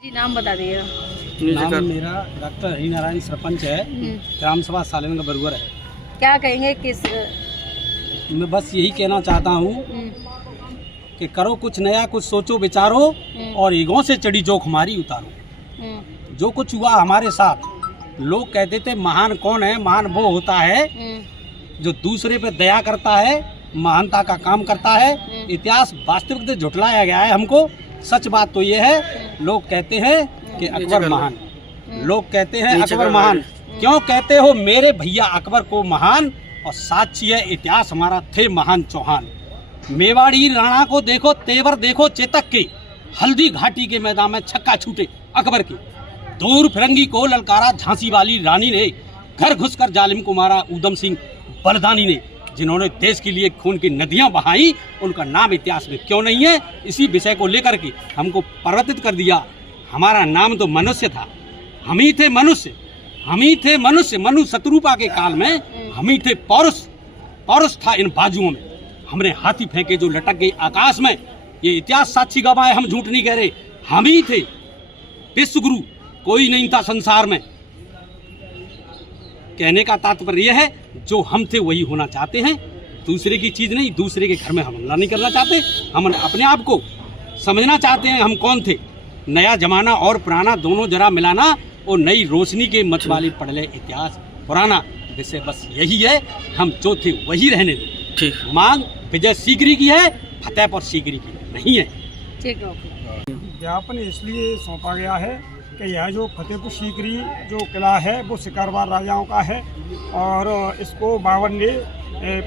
जी नाम बता दीजिएगा। नाम मेरा डॉक्टर हरिनारायण सरपंच है, ग्राम सभा सालेम का बरुवर है। क्या कहेंगे किस मैं बस यही कहना चाहता हूँ कि करो कुछ नया, कुछ सोचो विचारो और ईगो से चढ़ी जोख हमारी उतारो। जो कुछ हुआ हमारे साथ, लोग कहते थे महान कौन है, महान वो होता है जो दूसरे पे दया करता है, महानता का काम करता है। इतिहास वास्तविक झुठलाया गया है हमको। सच बात तो ये है, लोग कहते हैं कि अकबर महान, लोग कहते हैं अकबर महान। क्यों कहते हो मेरे भैया अकबर को महान? और साक्षी है इतिहास हमारा, थे महान चौहान। मेवाड़ी राणा को देखो, तेवर देखो चेतक के, हल्दी घाटी के मैदान में छक्का छूटे अकबर के। दूर फिरंगी को ललकारा झांसी वाली रानी ने, घर घुसकर जालिम को मारा ऊधम सिंह बलदानी ने। जिन्होंने देश के लिए खून की नदियां बहाई, उनका नाम इतिहास में क्यों नहीं है? इसी विषय को लेकर के हमको परिवर्तित कर दिया। हमारा नाम तो मनुष्य था, हम ही थे मनुष्य, हम ही थे मनुष्य। मनु शत्रुपा के काल में हम ही थे पौरुष, पौरुष था इन बाजुओं में। हमने हाथी फेंके जो लटक गए आकाश में। ये इतिहास साक्षी गवाह है, हम झूठ नहीं कह रहे। हम ही थे विश्व गुरु, कोई नहीं था संसार में। कहने का तात्पर्य यह है, जो हम थे वही होना चाहते हैं, दूसरे की चीज नहीं। दूसरे के घर में हम हमला नहीं करना चाहते, हम अपने आप को समझना चाहते हैं हम कौन थे। नया जमाना और पुराना दोनों जरा मिलाना, और नई रोशनी के मतवाली पढ़ ले इतिहास पुराना। विषय बस यही है, हम जो थे वही रहने दो। ठीक, मांग विजय सीकरी की है, फतेहपुर सीकरी की नहीं है। ठीक है। ज्ञापन इसलिए सौंपा गया है कि यह जो फतेहपुर सीकरी जो किला है वो सिकरवार राजाओं का है, और इसको बाबर ने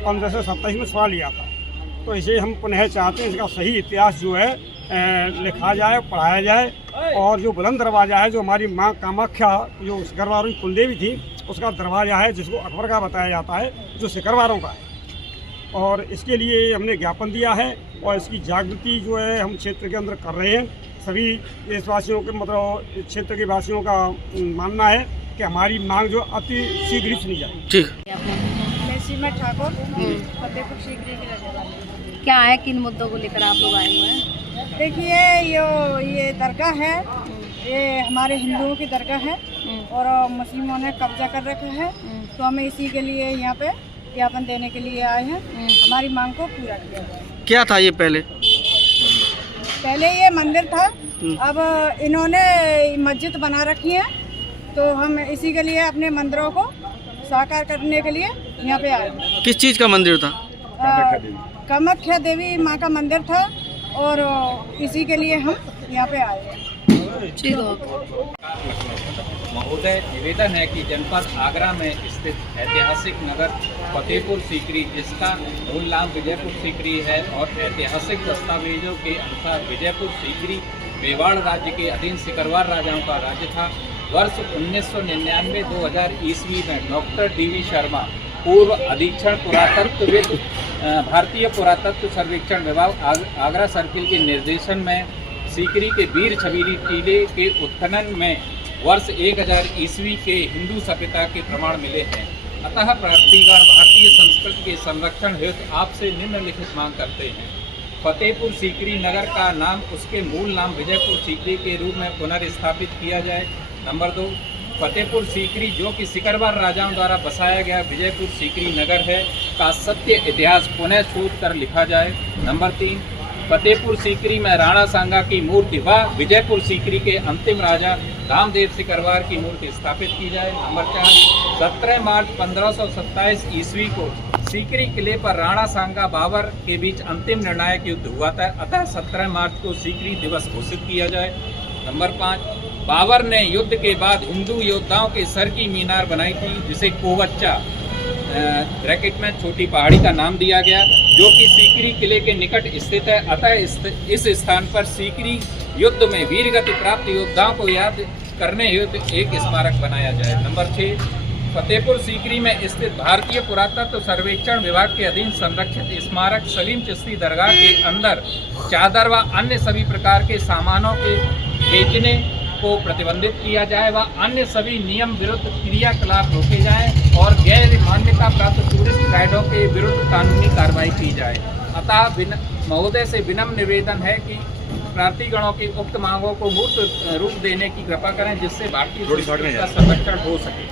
1527 में छुड़ा लिया था। तो इसे हम पुनः चाहते हैं, इसका सही इतिहास जो है लिखा जाए, पढ़ाया जाए। और जो बुलंद दरवाज़ा है, जो हमारी माँ कामाख्या जो सिकरवारों की कुलदेवी थी, उसका दरवाज़ा है जिसको अकबर का बताया जाता है, जो सिकरवारों का है। और इसके लिए हमने ज्ञापन दिया है, और इसकी जागृति जो है हम क्षेत्र के अंदर कर रहे हैं। सभी देशवासियों के मतलब क्षेत्र के वासियों का मानना है कि हमारी मांग जो अति शीघ्र सुनी जाए। ठीक। सीमा ठाकुर, फतेहपुर सीकरी की रहने वाली। क्या है, किन मुद्दों को लेकर आप लोग आए हुए हैं? देखिए ये दरगाह है, ये हमारे हिंदुओं की दरगाह है और मुस्लिमों ने कब्जा कर रखा है। तो हमें इसी के लिए यहाँ पे ज्ञापन देने के लिए आए हैं, हमारी मांग को पूरा किया जाए। क्या था ये पहले ये मंदिर था, अब इन्होंने मस्जिद बना रखी है। तो हम इसी के लिए अपने मंदिरों को साकार करने के लिए यहाँ पे आए। किस चीज़ का मंदिर था? कामाख्या देवी माँ का मंदिर था, और इसी के लिए हम यहाँ पे आए। महोदय, निवेदन है कि जनपद आगरा में स्थित ऐतिहासिक नगर फतेहपुर सीकरी, जिसका मूल नाम विजयपुर सीकरी है और ऐतिहासिक दस्तावेजों के अनुसार विजयपुर सीकरी मेवाड़ राज्य के अधीन सिकरवार राजाओं का राज्य था। वर्ष 1999-2000 ईस्वी में डॉक्टर डी.वी. शर्मा, पूर्व अधीक्षण पुरातत्वविद, भारतीय पुरातत्व सर्वेक्षण विभाग आगरा सर्किल के निर्देशन में सीकरी के वीर छबीली टीले के उत्खनन में वर्ष 1000 ईस्वी के हिंदू सभ्यता के प्रमाण मिले हैं। अतः प्रार्थीगण भारतीय संस्कृति के संरक्षण हेतु आपसे निम्नलिखित मांग करते हैं। फतेहपुर सीकरी नगर का नाम उसके मूल नाम विजयपुर सीकरी के रूप में पुनर्स्थापित किया जाए। नंबर 2, फतेहपुर सीकरी जो कि सिकरवार राजाओं द्वारा बसाया गया विजयपुर सीकरी नगर है का सत्य इतिहास पुनः शोध कर लिखा जाए। नंबर 3, फतेहपुर सीकरी में राणा सांगा की मूर्ति व विजयपुर सीकरी के अंतिम राजा रामदेव सिकरवार की मूर्ति स्थापित की जाए। नंबर 4, 17 मार्च 1527 ईस्वी को सीकरी किले पर राणा सांगा बाबर के बीच अंतिम निर्णायक युद्ध हुआ था, अतः 17 मार्च को सीकरी दिवस घोषित किया जाए। नंबर 5, बाबर ने युद्ध के बाद हिंदू योद्धाओं के सर की मीनार बनाई थी, जिसे कोवच्चा ब्रैकेट में छोटी पहाड़ी का नाम दिया गया, जो कि सीकरी किले के निकट स्थित है। अतः इस स्थान पर सीकरी युद्ध में वीरगति प्राप्त योद्धाओं को याद करने हेतु एक स्मारक बनाया जाए। नंबर 6, फतेहपुर सीकरी में स्थित भारतीय पुरातत्व सर्वेक्षण विभाग के अधीन संरक्षित स्मारक सलीम चिश्ती दरगाह के अंदर चादर व अन्य सभी प्रकार के सामानों के बेचने को प्रतिबंधित किया जाए व अन्य सभी नियम विरुद्ध क्रियाकलाप रोके जाएं और गैर मान्यता प्राप्त टूरिस्ट गाइडों के विरुद्ध कानूनी कार्रवाई की जाए। अतः महोदय से विनम्र निवेदन है कि प्रार्थीगणों की उक्त मांगों को मूर्त रूप देने की कृपा करें, जिससे भारतीय संस्कृति का संरक्षण हो सके।